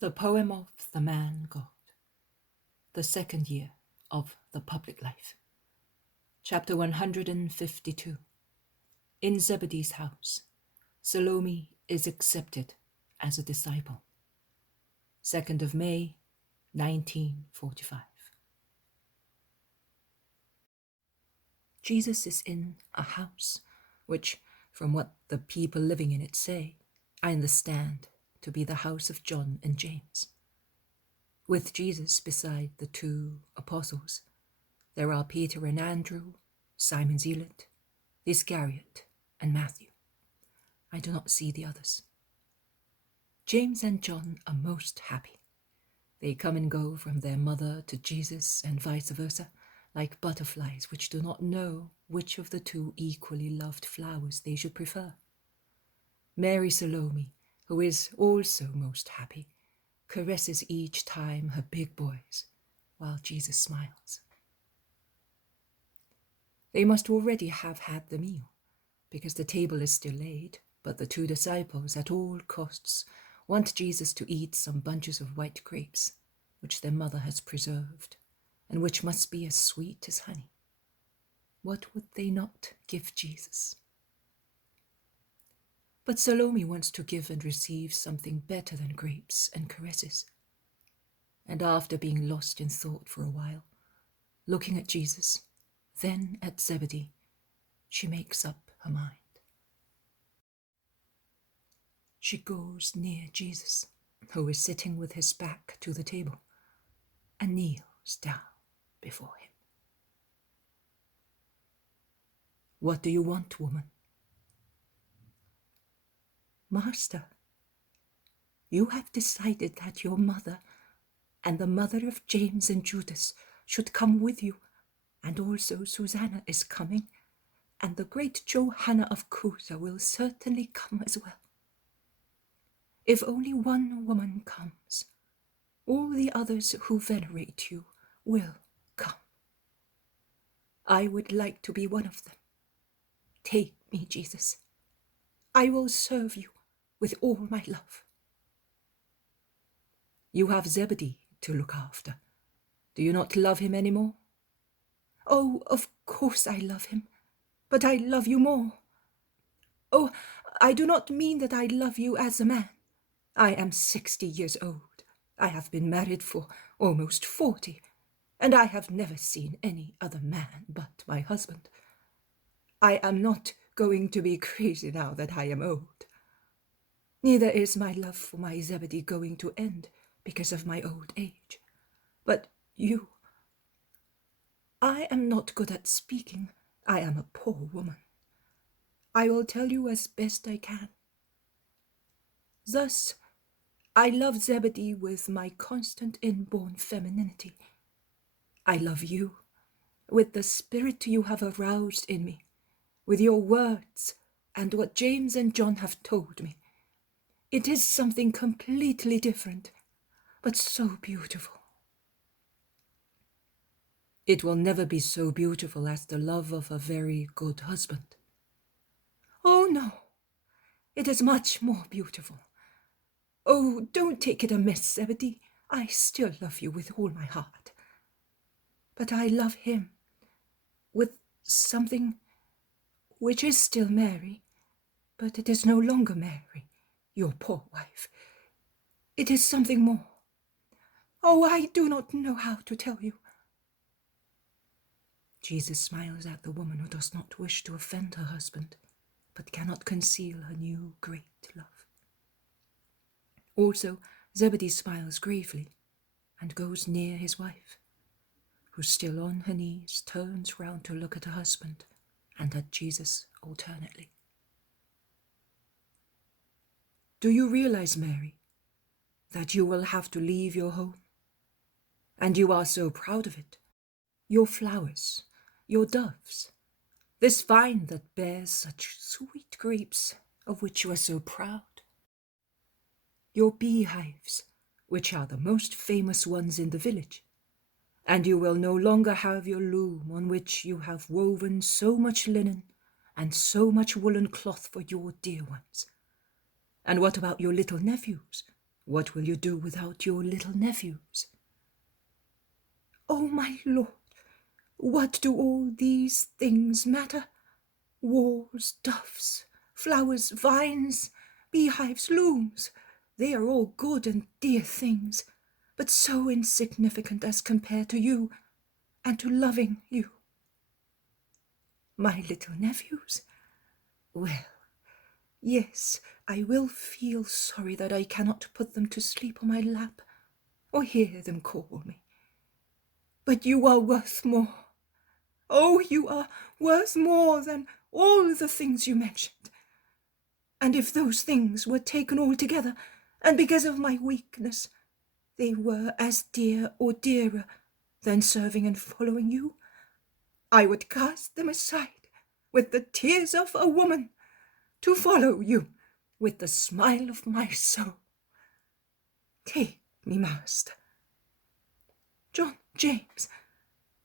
The poem of the man God, the second year of the public life. Chapter 152. In Zebedee's house, Salome is accepted as a disciple. 2nd of May, 1945. Jesus is in a house, which, from what the people living in it say, I understand to be the house of John and James. With Jesus beside the two apostles, there are Peter and Andrew, Simon Zealot, Iscariot, and Matthew. I do not see the others. James and John are most happy. They come and go from their mother to Jesus and vice versa, like butterflies which do not know which of the two equally loved flowers they should prefer. Mary Salome, who is also most happy, caresses each time her big boys, while Jesus smiles. They must already have had the meal, because the table is still laid, but the two disciples at all costs want Jesus to eat some bunches of white grapes, which their mother has preserved, and which must be as sweet as honey. What would they not give Jesus? But Salome wants to give and receive something better than grapes and caresses. And after being lost in thought for a while, looking at Jesus, then at Zebedee, she makes up her mind. She goes near Jesus, who is sitting with his back to the table, and kneels down before him. "What do you want, woman?" "Master, you have decided that your mother and the mother of James and Judas should come with you, and also Susanna is coming, and the great Johanna of Cusa will certainly come as well. If only one woman comes, all the others who venerate you will come. I would like to be one of them. Take me, Jesus. I will serve you with all my love." "You have Zebedee to look after. Do you not love him any more?" "Oh, of course I love him, but I love you more. Oh, I do not mean that I love you as a man. I am 60 years old. I have been married for almost 40, and I have never seen any other man but my husband. I am not going to be crazy now that I am old. Neither is my love for my Zebedee going to end because of my old age. But you... I am not good at speaking. I am a poor woman. I will tell you as best I can. Thus, I love Zebedee with my constant inborn femininity. I love you with the spirit you have aroused in me, with your words and what James and John have told me. It is something completely different, but so beautiful. It will never be so beautiful as the love of a very good husband. Oh, no, it is much more beautiful. Oh, don't take it amiss, Zebedee. I still love you with all my heart. But I love him with something which is still Mary, but it is no longer Mary, your poor wife. It is something more. Oh, I do not know how to tell you." Jesus smiles at the woman who does not wish to offend her husband, but cannot conceal her new great love. Also, Zebedee smiles gravely and goes near his wife, who still on her knees turns round to look at her husband and at Jesus alternately. "Do you realize, Mary, that you will have to leave your home? And you are so proud of it. Your flowers, your doves, this vine that bears such sweet grapes of which you are so proud. Your beehives, which are the most famous ones in the village, and you will no longer have your loom on which you have woven so much linen and so much woolen cloth for your dear ones. And what about your little nephews, what will you do without your little nephews? Oh, my lord, what do all these things matter? Walls, doves, flowers, vines, beehives, looms, they are all good and dear things, but so insignificant as compared to you and to loving you. My little nephews? Well, yes, I will feel sorry that I cannot put them to sleep on my lap or hear them call me. But you are worth more. Oh, you are worth more than all the things you mentioned. And if those things were taken all together, and because of my weakness, they were as dear or dearer than serving and following you, I would cast them aside with the tears of a woman to follow you with the smile of my soul. Take me, master. John James,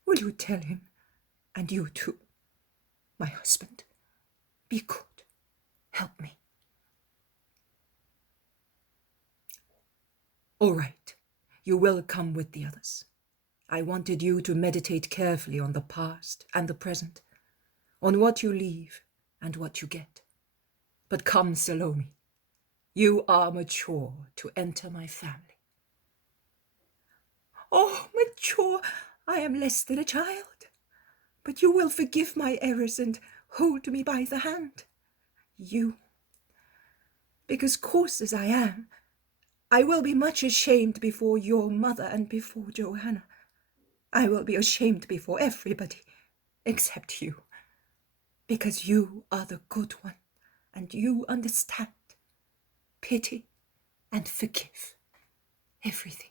will you tell him, and you too, my husband, be good, help me. All right, you will come with the others. I wanted you to meditate carefully on the past and the present, on what you leave and what you get. But come, Salome, you are mature to enter my family. Oh, mature, I am less than a child. But you will forgive my errors and hold me by the hand. You, because coarse as I am, I will be much ashamed before your mother and before Johanna. I will be ashamed before everybody, except you, because you are the good one, and you understand, pity, and forgive everything.